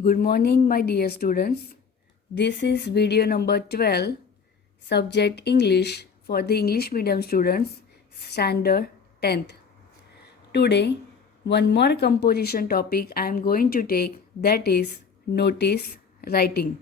Good morning, my dear students. This is video number 12, subject English for the English medium students, standard 10th. Today, one more composition topic I am going to take, that is notice writing.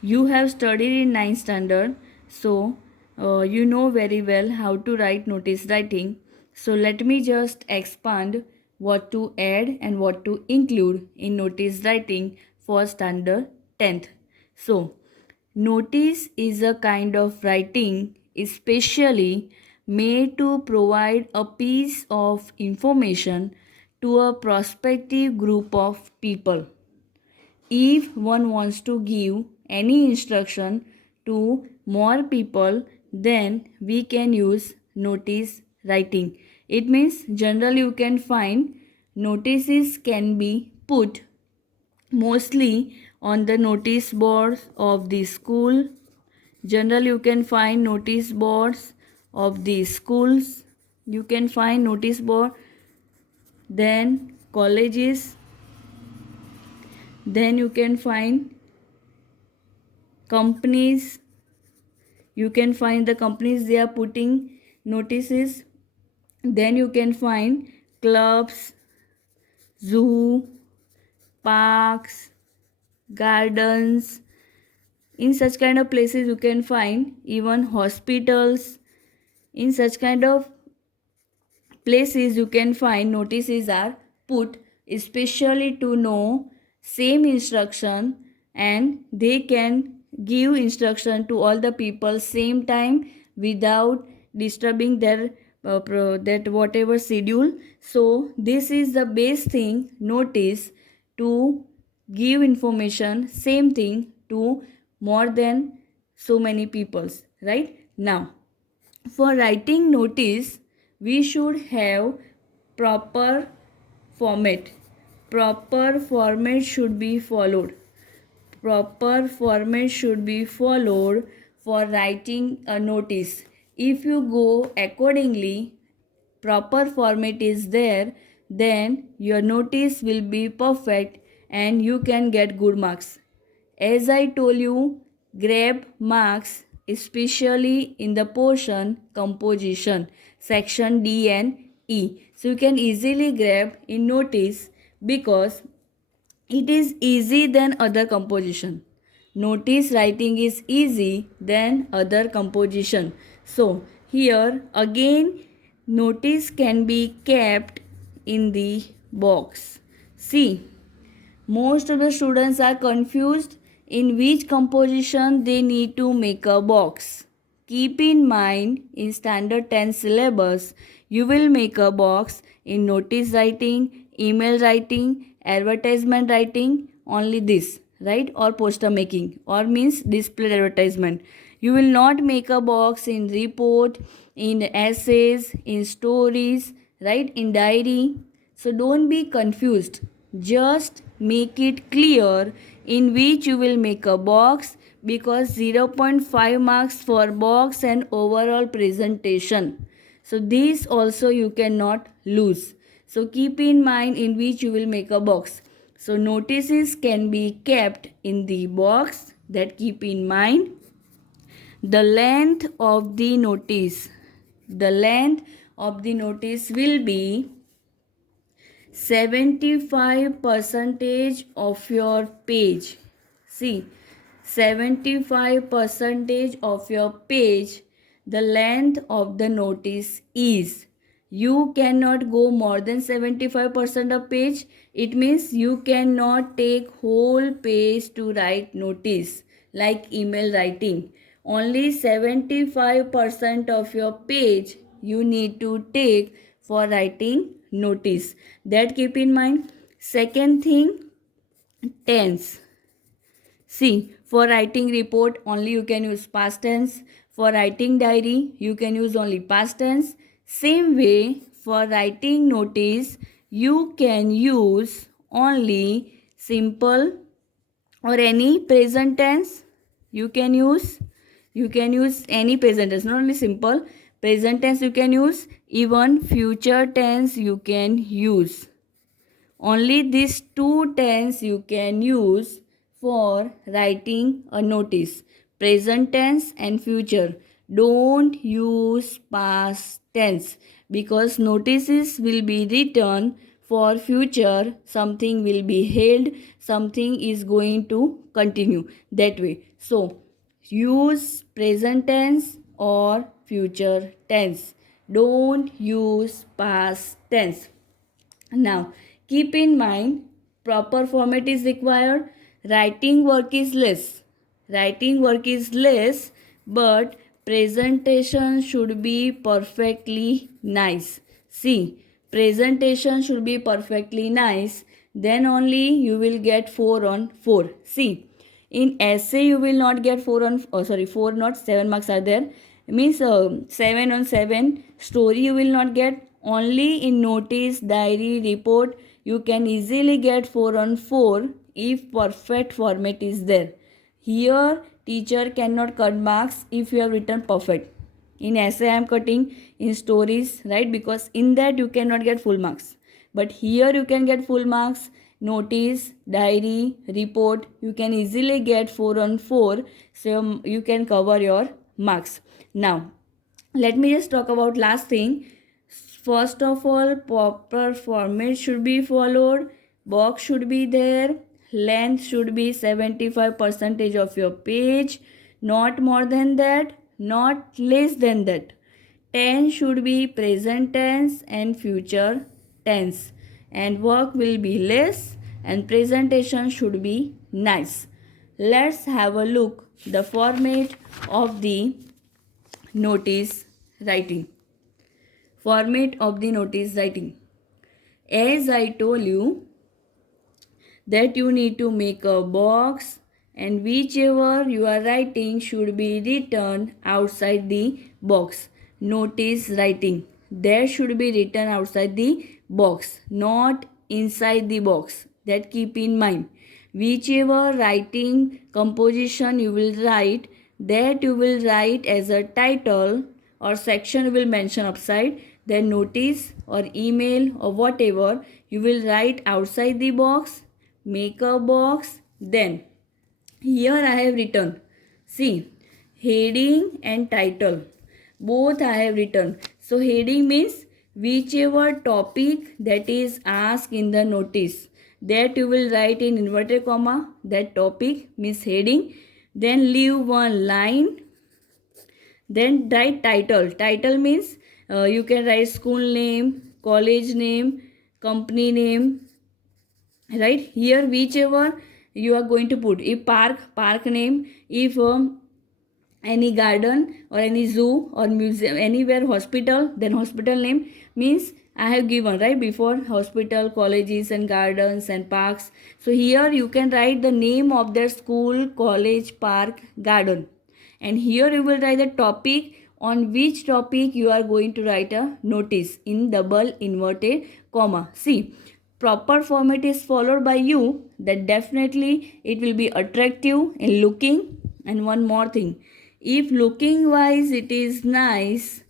You have studied in 9th standard, so you know very well how to write notice writing. So let me just expand what to add and what to include in notice writing for standard 10th. So, notice is a kind of writing especially made to provide a piece of information to a prospective group of people. If one wants to give any instruction to more people, then we can use notice writing. It means generally you can find notices can be put mostly on the notice boards of the school. Generally you can find notice boards of the schools. You can find notice board, then colleges, then you can find companies. You can find the companies they are putting notices. Then you can find clubs, zoo, parks, gardens. In such kind of places you can find even hospitals. In such kind of places you can find notices are put especially to know same instruction, and they can give instruction to all the people same time without disturbing their that whatever schedule. So this is the best thing, notice, to give information same thing to more than so many peoples. Right now, for writing notice, we should have proper format. Proper format should be followed. Proper format should be followed for writing a notice. If you go accordingly, proper format is there, then your notice will be perfect and you can get good marks. As I told you, grab marks especially in the portion composition, section D and E. So you can easily grab in notice because it is easy than other composition. Notice writing is easy than other composition. So here again notice can be kept in the box. See, most of the students are confused in which composition they need to make a box. Keep in mind, in standard 10 syllabus, you will make a box in notice writing, email writing, advertisement writing, only this, right? Or poster making, or means display advertisement. You will not make a box in report, in essays, in stories, right? In diary. So don't be confused. Just make it clear in which you will make a box, because 0.5 marks for box and overall presentation. So this also you cannot lose. So keep in mind in which you will make a box. So notices can be kept in the box, that keep in mind. The length of the notice. The length of the notice will be 75% of your page. See, 75% of your page, the length of the notice is. You cannot go more than 75% of page. It means you cannot take whole page to write notice like email writing. Only 75% of your page you need to take for writing notice. That keep in mind. Second thing, tense. See, for writing report only you can use past tense. For writing diary you can use only past tense. Same way, for writing notice you can use only simple or any present tense. You can use any present tense, not only simple. Present tense you can use, even future tense you can use. Only these two tense you can use for writing a notice. Present tense and future. Don't use past tense because notices will be written for future. Something will be held. Something is going to continue that way. So, use present tense or future tense. Don't use past tense. Now, keep in mind, proper format is required. Writing work is less. Writing work is less, but presentation should be perfectly nice. See, presentation should be perfectly nice. Then only you will get 4 on 4. See, in essay you will not get 4 on 4 not 7 marks are there, means 7 on 7. Story you will not get. Only in notice, diary, report you can easily get 4 on 4 if perfect format is there. Here teacher cannot cut marks if you have written perfect. In essay I am cutting, in stories, right, because in that you cannot get full marks, but here you can get full marks. Notice, diary, report you can easily get 4 on 4, so you can cover your marks. Now let me just talk about last thing. First of all, proper format should be followed. Box should be there. Length should be 75% of your page. Not more than that, not less than that. Tense should be present tense and future tense. And work will be less and presentation should be nice. Let's have a look the format of the notice writing. Format of the notice writing. As I told you that you need to make a box and whichever you are writing should be written outside the box. Notice writing. There should be written outside the box, not inside the box. That keep in mind. Whichever writing composition you will write, that you will write as a title or section you will mention upside, then notice or email or whatever you will write outside the box. Make a box. Then here I have written, see, heading and title both I have written. So heading means whichever topic that is asked in the notice, that you will write in inverted comma, that topic means heading. Then leave one line. Then write title. Title means you can write school name, college name, company name, right. Here whichever you are going to put. If park name. If any garden or any zoo or museum, anywhere hospital, then hospital name means I have given, right, before hospital, colleges and gardens and parks. So here you can write the name of their school, college, park, garden. And here you will write the topic, on which topic you are going to write a notice in double inverted comma. See, proper format is followed by you, that definitely it will be attractive in looking. And one more thing, if looking wise it is nice,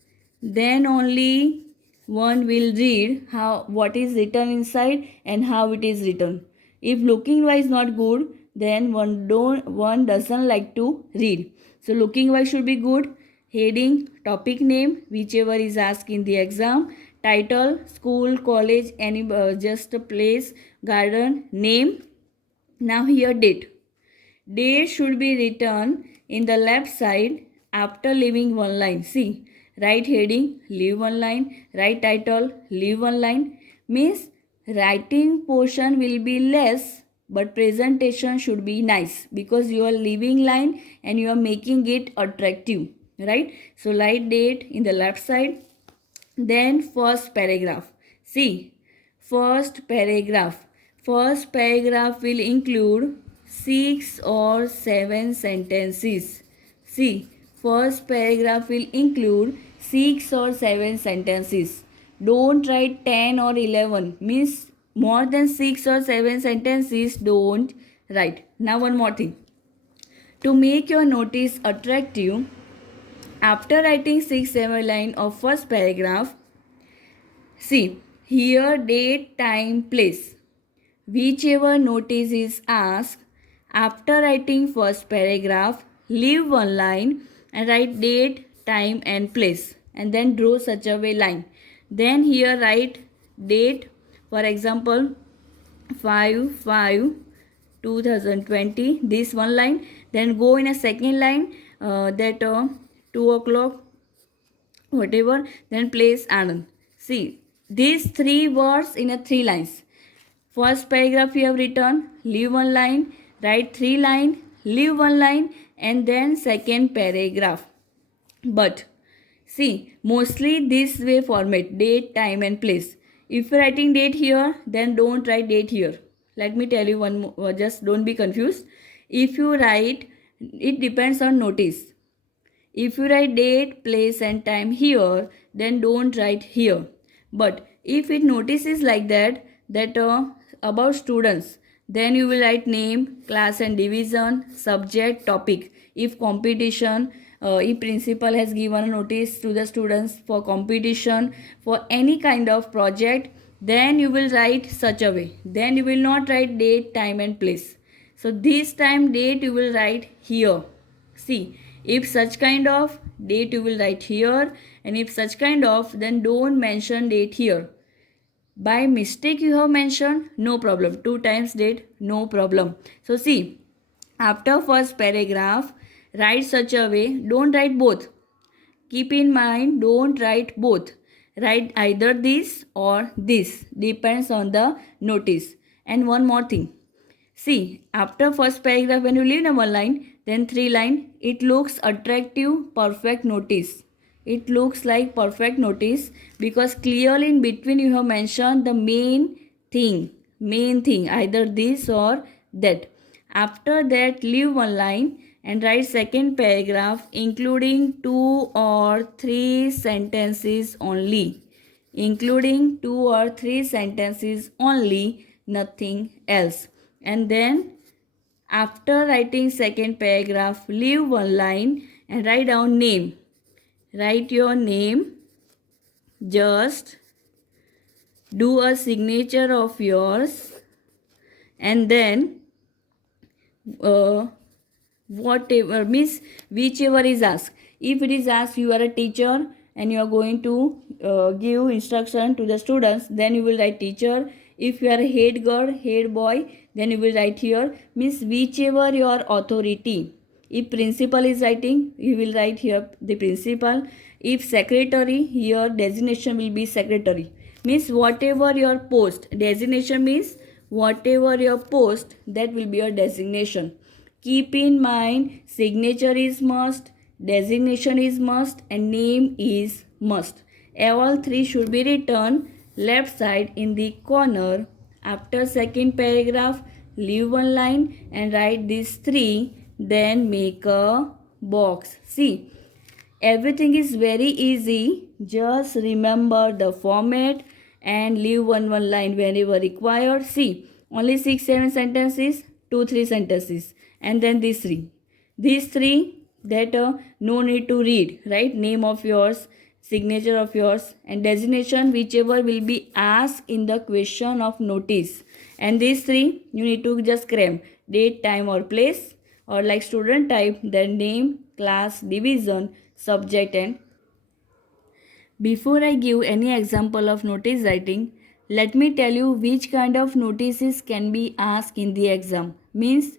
then only one will read how what is written inside and how it is written. If looking wise not good, then one doesn't like to read. So looking wise should be good. Heading, topic name, whichever is asked in the exam. Title, school, college, any just a place, garden, name. Now here date. Date should be written in the left side after leaving one line. See, write heading, leave one line, write title, leave one line. Means writing portion will be less, but presentation should be nice because you are leaving line and you are making it attractive, right? So write date in the left side. Then first paragraph. See, first paragraph. First paragraph will include 6 or 7 sentences. See, first paragraph will include 6 or 7 sentences. Don't write 10 or 11. Means more than 6 or 7 sentences don't write. Now one more thing. To make your notice attractive, after writing 6-7 line of first paragraph, see, here date, time, place. whichever notice is asked, after writing first paragraph, leave one line and write date, time and place, and then draw such a way line. Then here write date, for example 5/5/2020, this one line. Then go in a second line, that 2 o'clock whatever, then place Anand. See, these three words in a three lines. First paragraph you have written, leave one line, write three line, leave one line, and then second paragraph. But see, mostly this way format, date, time and place. If you're writing date here, then don't write date here. Let me tell you one more, just don't be confused. If you write, it depends on notice. If you write date, place and time here, then don't write here. But if it notices like that, about students, then you will write name, class and division, subject, topic. If competition, if principal has given a notice to the students for competition, for any kind of project, then you will write such a way. Then you will not write date, time and place. So this time date you will write here. See, if such kind of date you will write here, and if such kind of, then don't mention date here. By mistake you have mentioned, no problem. 2 times date, no problem. So see, after first paragraph, write such a way, don't write both. Keep in mind, don't write both. Write either this or this, depends on the notice. And one more thing. See, after first paragraph, when you leave in one line, then three line, it looks attractive, perfect notice. It looks like perfect notice because clearly in between you have mentioned the main thing, either this or that. After that, leave one line and write second paragraph including 2 or 3 sentences only. Including 2 or 3 sentences only, nothing else. And then after writing second paragraph, leave one line and write down name. Write your name. Just do a signature of yours, and then whatever means whichever is asked. If it is asked, you are a teacher and you are going to give instruction to the students, then you will write teacher. If you are a head girl, head boy, then you will write here, means whichever your authority. If principal is writing, you will write here the principal. If secretary, your designation will be secretary. Means whatever your post, designation means whatever your post, that will be your designation. Keep in mind, signature is must, designation is must, and name is must. All three should be written left side in the corner. After second paragraph, leave one line and write these three, then make a box. See, everything is very easy. Just remember the format and leave one line whenever required. See, only 6-7 sentences, 2-3 sentences, and then these three that no need to read, right? Name of yours, signature of yours, and designation, whichever will be asked in the question of notice. And these three you need to just cram: date, time or place, or like student type, then name, class, division, subject. And before I give any example of notice writing, let me tell you which kind of notices can be asked in the exam. Means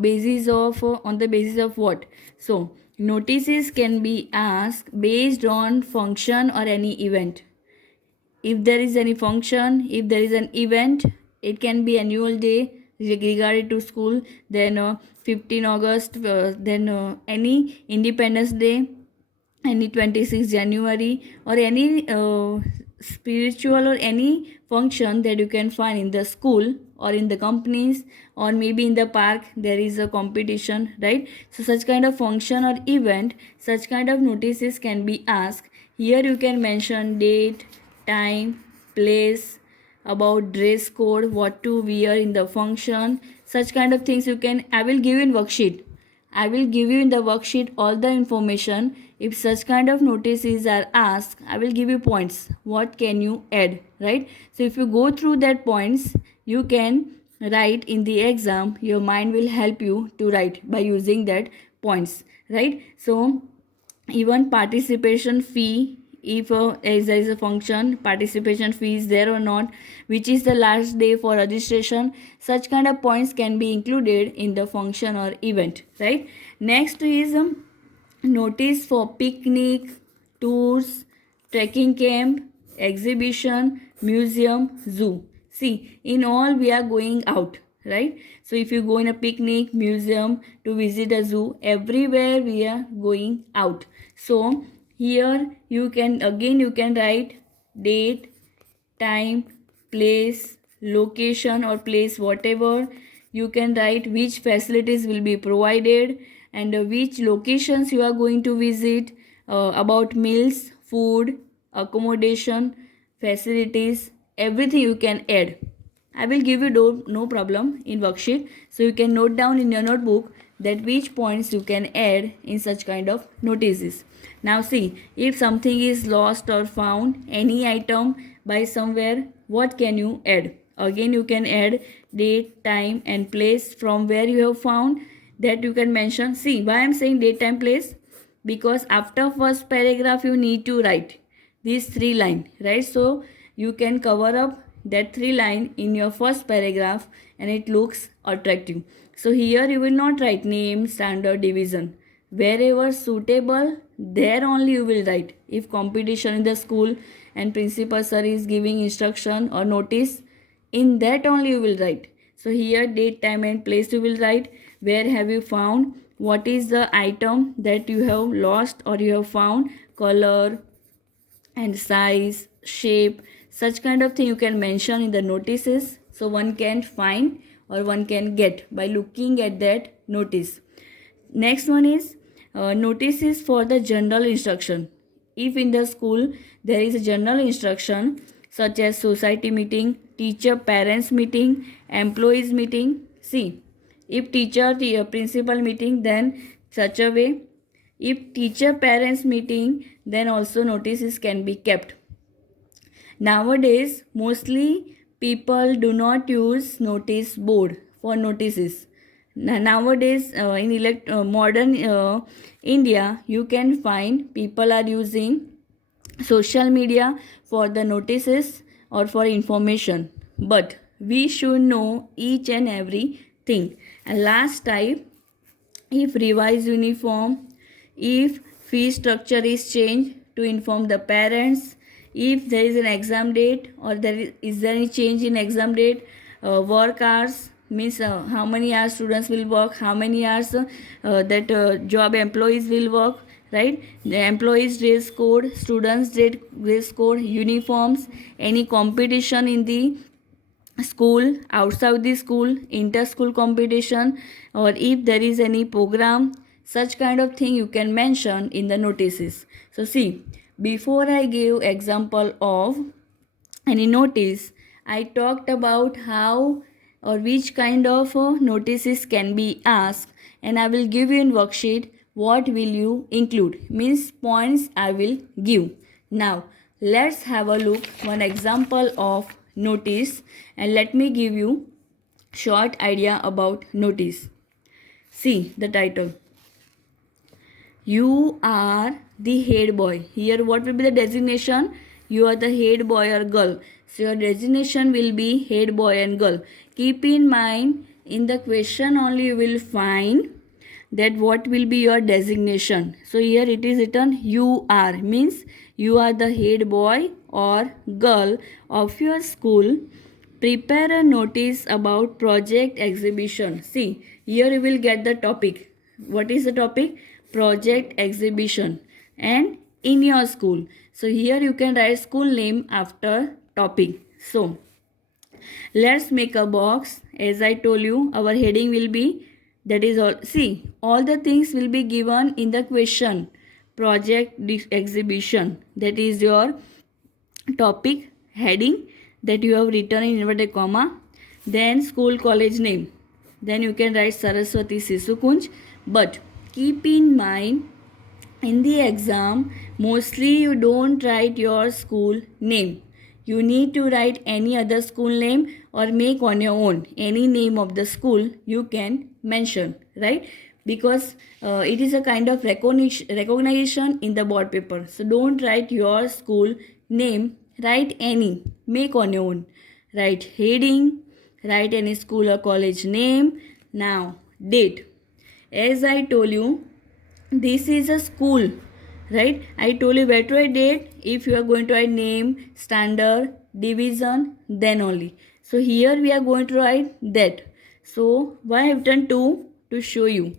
basis of on the basis of what? So notices can be asked based on function or any event. If there is any function, if there is an event, it can be annual day regarding to school, then 15 August, then any Independence Day, any 26 January, or any spiritual or any function that you can find in the school or in the companies, or maybe in the park there is a competition, right? So such kind of function or event, such kind of notices can be asked. Here you can mention date, time, place, about dress code, what to wear in the function, such kind of things you can. I will give you in worksheet. I will give you in the worksheet all the information. If such kind of notices are asked, I will give you points. What can you add, right? So if you go through that points, you can write in the exam, your mind will help you to write by using that points, right? So even participation fee, if as there is a function participation fee is there or not, which is the last day for registration, such kind of points can be included in the function or event, right? Next is notice for picnic, tours, trekking camp, exhibition, museum, zoo. See, in all we are going out, right? So if you go in a picnic, museum, to visit a zoo, everywhere we are going out. So here you can write date, time, place, location or place whatever. You can write which facilities will be provided and which locations you are going to visit, about meals, food, accommodation, facilities, everything you can add. I will give you no problem in worksheet, so you can note down in your notebook that which points you can add in such kind of notices. Now see, if something is lost or found, any item by somewhere, what can you add? Again you can add date, time and place from where you have found, that you can mention. See, why I am saying date, time, place? Because after first paragraph you need to write these three line, right? So you can cover up that three line in your first paragraph and it looks attractive. So here you will not write name, standard, division. Wherever suitable, there only you will write. If competition in the school and principal sir is giving instruction or notice, in that only you will write. So here date, time and place you will write. Where have you found, what is the item that you have lost or you have found, color and size, shape, such kind of thing you can mention in the notices, so one can find or one can get by looking at that notice. Next one is notices for the general instruction. If in the school there is a general instruction such as society meeting, teacher parents meeting, employees meeting. See, if teacher principal meeting, then such a way. If teacher parents meeting, then also notices can be kept. Nowadays, mostly people do not use notice board for notices. Nowadays, in modern India, you can find people are using social media for the notices or for information. But we should know each and every thing. And last type, if revised uniform, if fee structure is changed, to inform the parents, if there is an exam date or is there any change in exam date, work hours means how many hours students will work, how many hours that job employees will work, right? The employees dress code, students dress code, uniforms, any competition in the school, outside the school, inter-school competition, or if there is any program, such kind of thing you can mention in the notices. So see, before I give example of any notice, I talked about how or which kind of notices can be asked, and I will give you in worksheet what will you include, means points I will give. Now let's have a look one example of notice, and let me give you short idea about notice. See the title, you are the head boy. Here what will be the designation? You are the head boy or girl. So your designation will be head boy and girl. Keep in mind, in the question only you will find that what will be your designation. So here it is written you are, means you are the head boy or girl of your school. Prepare a notice about project exhibition. See, here you will get the topic. What is the topic? Project exhibition and in your school. So here you can write school name after topic. So let's make a box. As I told you, our heading will be, that is all. See, all the things will be given in the question. Project exhibition, that is your topic heading that you have written in inverted comma. Then school college name, then you can write Saraswati Sishu Kunj. But keep in mind, in the exam mostly you don't write your school name, you need to write any other school name or make on your own any name of the school you can mention, right? Because it is a kind of recognition in the board paper. So don't write your school name, write any, make on your own. Write heading, write any school or college name. Now, date. As I told you, this is a school, right? I told you where to write date. If you are going to write name, standard, division, then only. So here we are going to write that. So why I have done two? To show you.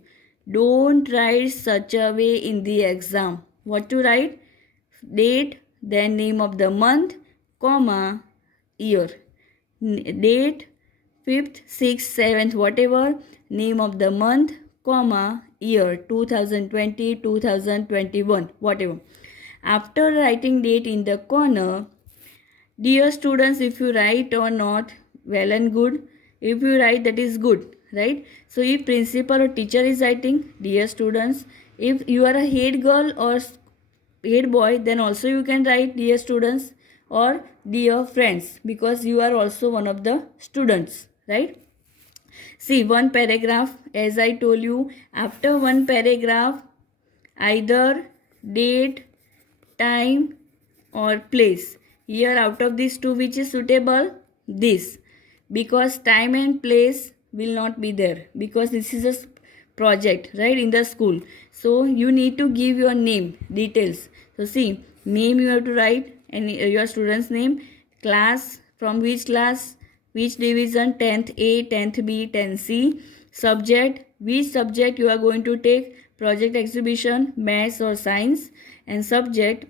Don't write such a way in the exam. What to write? Date, then name of the month, comma, year. Date, 5th, 6th, 7th, whatever, name of the month, comma, year, 2020, 2021, whatever. After writing date in the corner, dear students, if you write or not, well and good. If you write, that is good, right? So if principal or teacher is writing, dear students, if you are a head girl or head boy, then also you can write dear students or dear friends, because you are also one of the students, right? See, one paragraph, as I told you, after one paragraph, either date, time or place. Here out of these two, which is suitable? This. Because time and place will not be there, because this is a project, right, in the school. So you need to give your name, details. So see, name you have to write, and your student's name, class, from which class, which division, 10th A, 10th B, 10th C, subject, which subject you are going to take, project exhibition, maths or science, and subject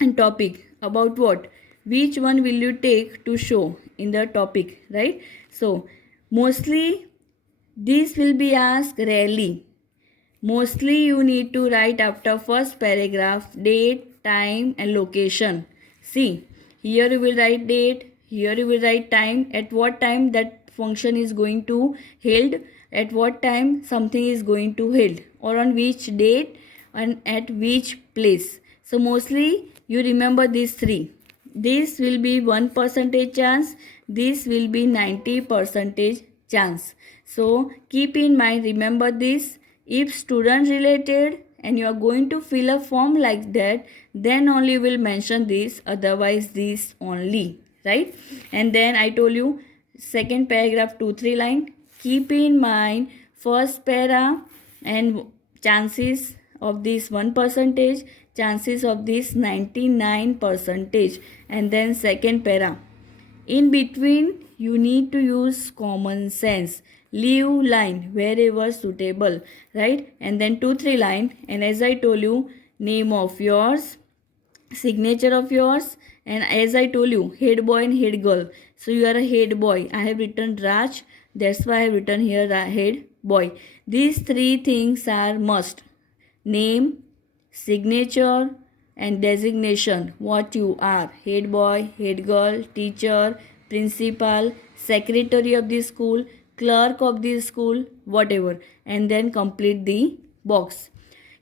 and topic, about what, which one will you take to show in the topic, right? So mostly this will be asked rarely. Mostly you need to write after first paragraph date, time and location. See, here you will write date, here you will write time, at what time that function is going to held, at what time something is going to held, or on which date and at which place. So mostly you remember these three. This will be 1% chance, this will be 90% chance. So keep in mind, remember this. If student related and you are going to fill a form like that, then only will mention this, otherwise this only, right? And then I told you second paragraph 2-3 line. Keep in mind first para and chances of this 1%, chances of this 99%, and then second para. In between, you need to use common sense. Leave line wherever suitable, right? And then 2-3 line. And as I told you, name of yours, signature of yours, and as I told you, head boy and head girl. So you are a head boy. I have written Raj. That's why I have written here head boy. These three things are must. Name, signature, and designation, what you are, head boy, head girl, teacher, principal, secretary of the school, clerk of the school, whatever, and then complete the box.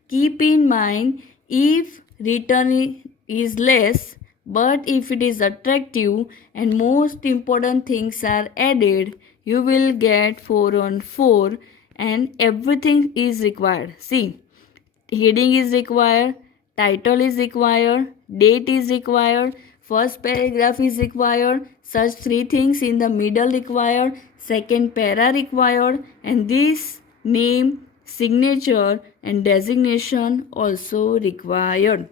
Keep in mind, if written is less, but if it is attractive and most important things are added, you will get 4 on 4, and everything is required. See, heading is required, title is required, date is required, first paragraph is required, such three things in the middle required, second para required, and this name, signature and designation also required.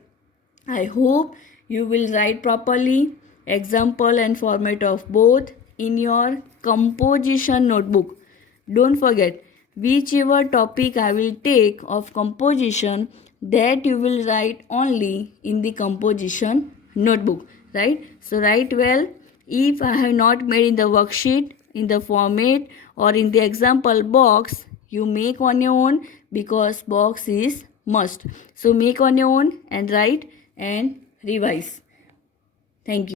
I hope you will write properly, example and format of both in your composition notebook. Don't forget, whichever topic I will take of composition, that you will write only in the composition notebook, right? So write well. If I have not made in the worksheet, in the format or in the example box, you make on your own, because box is must. So make on your own and write and revise. Thank you.